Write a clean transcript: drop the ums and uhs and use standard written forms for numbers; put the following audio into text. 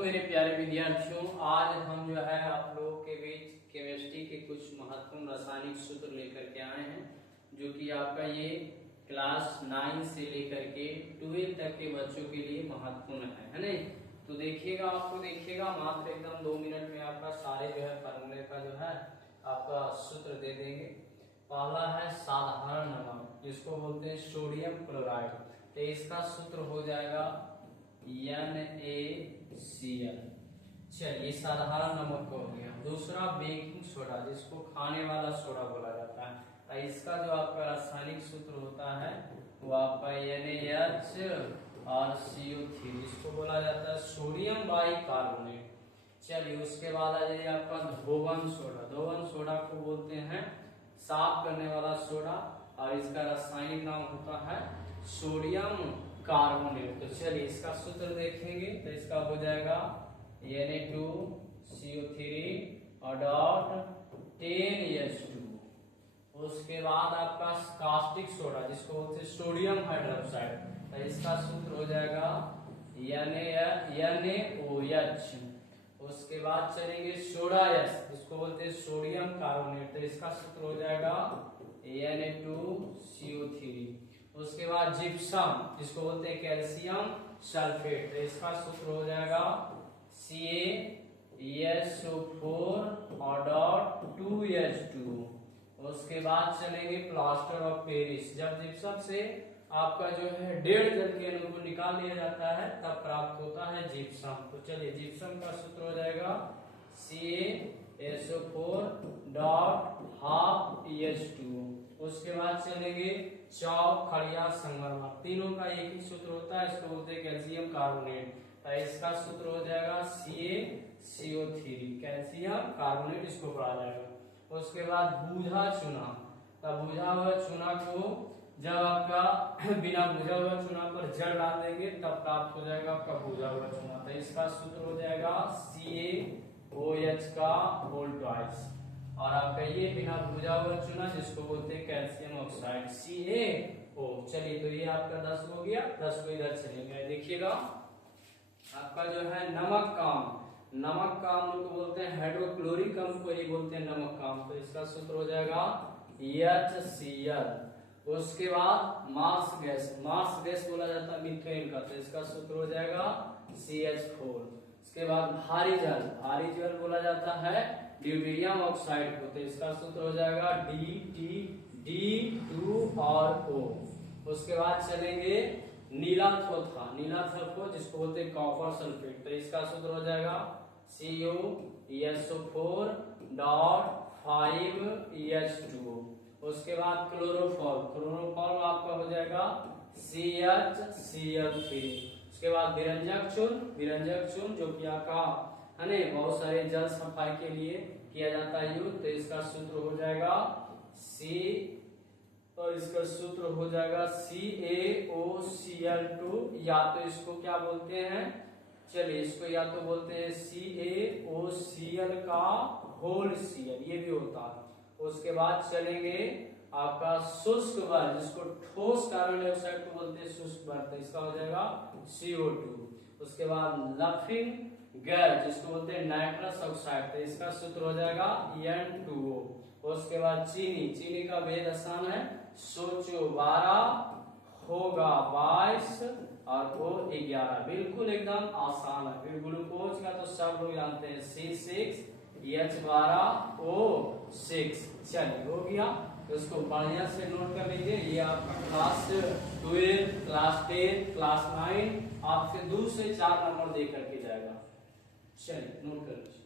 मेरे प्यारे विद्यार्थियों, आज हम जो है आप लोगों के बीच केमिस्ट्री के कुछ महत्वपूर्ण रासायनिक सूत्र लेकर के आए हैं, जो कि आपका ये क्लास 9 से लेकर के 12 तक के बच्चों के लिए महत्वपूर्ण है नहीं। तो देखिएगा, आपको देखिएगा मात्र एकदम 2 मिनट में आपका सारे जो है फार्मूले का जो है आपका सूत्र दे देंगे। पहला है साधारण नमक, जिसको बोलते हैं सोडियम क्लोराइड। तो इसका सूत्र हो जाएगा NaCl। चलिए, साधारण नमक हो गया। दूसरा बेकिंग सोडा, जिसको खाने वाला सोडा बोला जाता है। तो इसका जो आपका रासायनिक सूत्र होता है वो आपका NaH और CO3, जिसको बोला जाता है सोडियम बाइकार्बोनेट। चलिए, उसके बाद आ जाइए आपका धोवन सोडा। धोवन सोडा को बोलते हैं साफ करने वाला सोडा, और इसका रासायनिक नाम होता है सोडियम कार्बोनेट। तो चलिए, इसका सूत्र देखेंगे तो इसका हो जाएगा Na2CO3 और डॉट 10H2। उसके बाद आपका कास्टिक सोडा, जिसको बोलते हैं सोडियम हाइड्रोक्साइड। तो इसका सूत्र हो जाएगा NaOH। उसके बाद चलेंगे सोडा एस, जिसको बोलते हैं सोडियम कार्बोनेट। तो इसका सूत्र हो जाएगा Na2CO3। उसके बाद जिप्सम, जिसको बोलते हैं कैल्शियम सल्फेट। तो इसका सूत्र हो जाएगा CaSO4 और डॉट 2H2। उसके बाद चलेंगे प्लास्टर ऑफ पेरिस। जब जिप्सम से आपका जो है 1.5 जल के अणु को निकाल लिया जाता है तब प्राप्त होता है जिप्सम। तो चलिए, जिप्सम का सूत्र हो जाएगा CaSO4 डॉट हाफ EH2। उसके बाद चलेंगे चौक, खड़िया, संगमरमर। तीनों का एक ही सूत्र होता है, इसको बोलते हैं कैल्शियम कार्बोनेट। तो इसका सूत्र हो जाएगा CaCO3, कैल्शियम कार्बोनेट, इसको पढ़ा जाएगा। उसके बाद बूझा चूना। तब बुझा हुआ चूना को जब आपका बिना बुझा हुआ चूना पर जल डाल देंगे तब प्राप्त हो जाएगा आपका बुझा हुआ चूना। तो इसका सूत्र हो जाएगा CaOH का होल ट्वाइस। और आपका ये बिना बुझा हुआ चूना, जिसको बोलते हैं कैल्शियम ऑक्साइड, CaO। चलिए, तो ये आपका 10 हो गया। 10 को इधर चलेंगे। देखिएगा, आपका जो है नमक का अम्ल। नमक का अम्ल को बोलते हैं हाइड्रोक्लोरिक अम्ल को ही बोलते हैं नमक का अम्ल। तो इसका सूत्र हो जाएगा HCl। उसके बाद मार्स गैस, मार्स गैस बोला जाता है मीथेन का। तो इसका सूत्र हो जाएगा CH4। उसके बाद भारी जल, भारी जल बोला जाता है ड्यूटेरियम ऑक्साइड को। तो इसका सूत्र हो जाएगा D2O। उसके बाद चलेंगे नीला थोथा, नीला थोथा, जिसको बोलते हैं कॉपर सल्फेट। तो इसका सूत्र हो जाएगा CuSO4 डॉट 5EH2। उसके बाद क्लोरोफॉल, क्लोरोफॉल आपका हो जाएगा CHCl3। उसके बाद विरंजक चूर्ण, विरंजक चूर्ण जो कि आपका है ना बहुत सारे जल सफाई के लिए किया जाता है यूज। तो इसका सूत्र हो जाएगा CaOCl2, या तो इसको क्या बोलते हैं, चलिए इसको या तो बोलते हैं CaOCl का होल Cl, ये भी होता है। उसके बाद चलेंगे आपका शुष्क बल, जिसको ठोस कार्बन डाइऑक्साइड को बोलते हैं शुष्क बल। तो इसका हो जाएगा CO2। उसके बाद लफिंग गैस, जिसको बोलते हैं नाइट्रस ऑक्साइड। तो इसका सूत्र हो जाएगा N2O। उसके बाद चीनी, चीनी का भेद आसान है, सोचो 12 होगा 22 और वो 11, बिल्कुल एकदम आसान है। फिर ग्लूकोज का तो सब लोग जानते हैं C6H12O6। चलिए, हो गया। तो इसको बढ़िया से नोट कर लीजिए। ये आपका क्लास 12, क्लास 10, क्लास 9 आपसे 2 से 4 नंबर दे करके जाएगा। चलिए, नोट कर लीजिए।